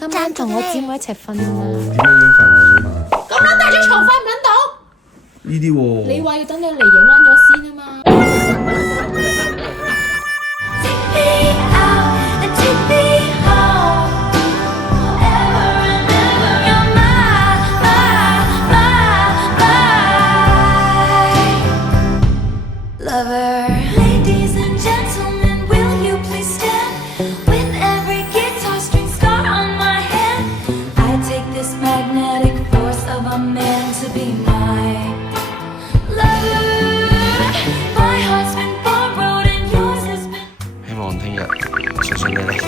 今晚同我姊妹一齊瞓啊嘛。點樣瞓啊？想問。咁撚大張床瞓唔撚到？呢啲喎。你話要等你嚟影撚咗先啊嘛。Ladies and gentlemen, will you please stand with every guitar string scar on my hand? I take this magnetic force of a man to be my lover. My heart's been borrowed and yours has been. 希望聽日順順利利。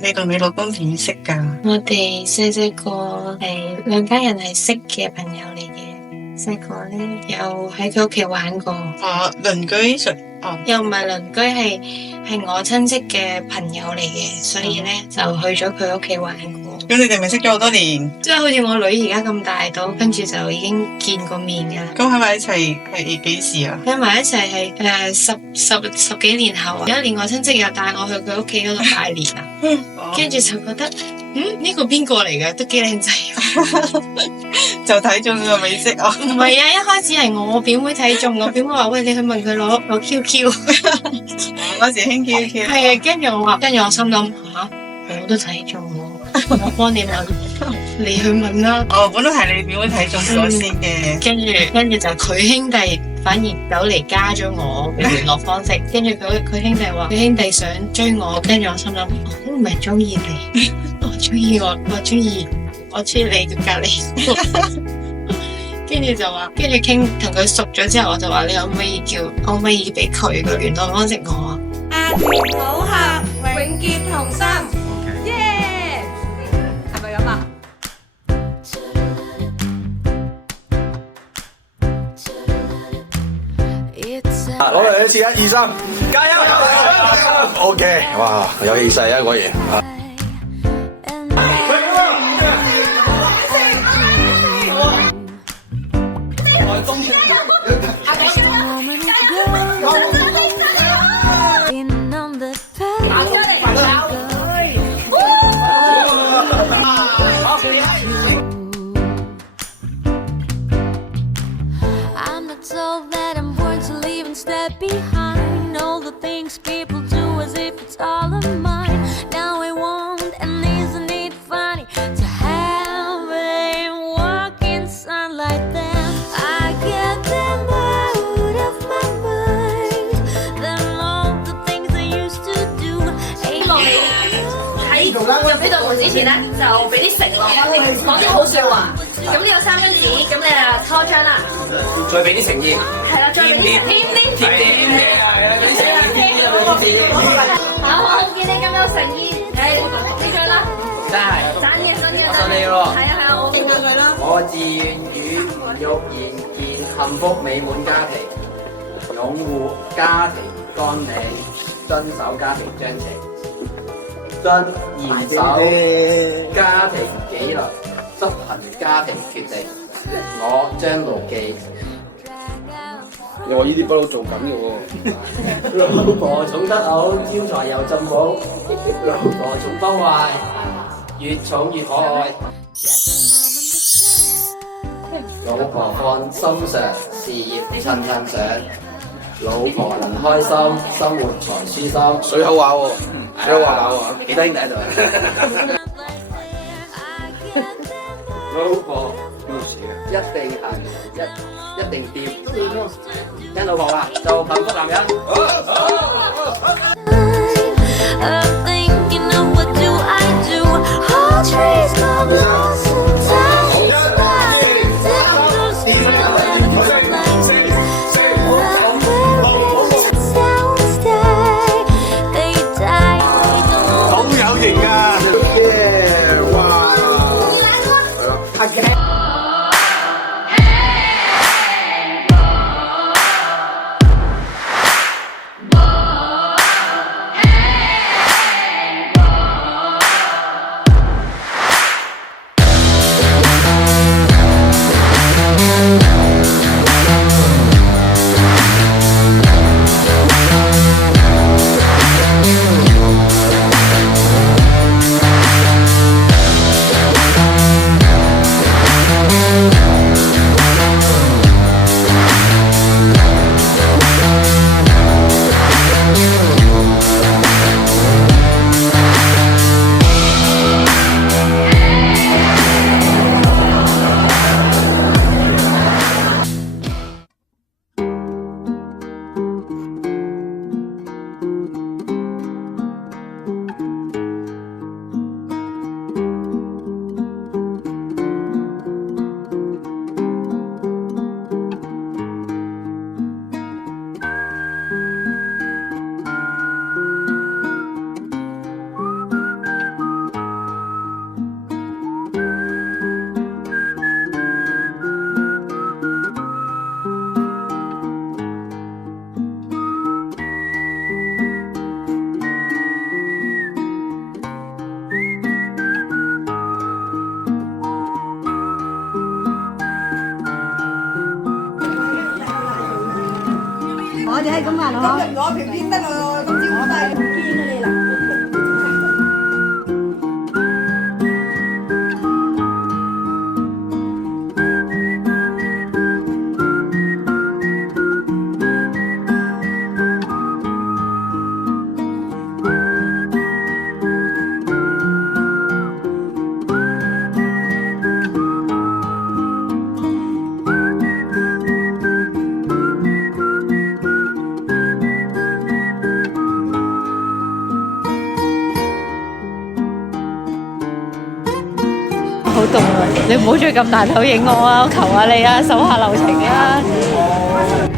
你同你老公點識噶？我哋細個係兩家人係識嘅朋友嚟嘅，細個咧又喺佢屋企玩過。哦，鄰居又唔係鄰居，係我親戚嘅朋友嚟嘅，所以咧就去咗佢屋企玩過。咁你哋咪識咗好多年？即係好似我女而家咁大到，跟住就已經見過面噶啦。咁喺埋一齊係幾時啊？喺埋一齊係十幾年後啊！有一年我親戚又帶我去佢屋企嗰度拜年啊，跟住就覺得呢個邊個嚟嘅？都幾靚仔。就睇中個美色啊！唔係啊，一開始係我表妹睇中，我表妹話：喂，你去問佢攞 QQ。嗰時興 QQ。係啊，跟住我心諗吓，我都睇中喎，我幫你問，你去問啦。哦，本來係你表妹睇中咗先嘅。跟住就佢兄弟反而走嚟加咗我嘅聯絡方式，跟住佢兄弟話佢兄弟想追我，跟住我心諗我都唔係中意你，我中意你嘅隔離。跟住就話，跟住傾同佢熟咗之後，我就話你可唔可以俾佢個聯絡方式我啊？阿團好合，永結同心，耶！係咪咁啊？攞嚟一次，1、2、3，加油！OK， 哇，有氣勢啊，果然。Step behind all the things people do as if it's all of mine. Now I want, and isn't it funny to have a walk in sunlight? Then I get them out of my mind. Then all the things I used to do. 喺入呢度門之前咧，就俾啲承諾講啲好説話。咁呢有3張紙，咁你啊拖張啦。再俾啲誠意。係啦，再俾啲添。好，見你咁有誠意，呢張啦。真係。賺嘢，我信你咯。係啊，我認佢咯。我自願與玉賢建幸福美滿家庭，擁護家庭綱領，遵守家庭章程，嚴守家庭紀律，執行家庭決定。我張無忌。我呢啲不嬲做緊嘅喎。老婆寵得好，招財又進寶。老婆寵不壞，越寵越可愛。老婆放心上，事業趁上。老婆能開心，生活才舒心。水口話喎，水口話喎，幾多兄弟喺度？老婆一定行，一定掂。聽老婆話，做幸福男人。I'm thinking of what do I do? All trees go blossom, time slide, tempers never come like this. Sounds die, they die. 好有型啊！哇！係咁話咯。今日我平邊得咯，今朝我都係唔見你啦。好凍啊！你唔好再咁大口影我啊！我求下你啊，手下留情啊！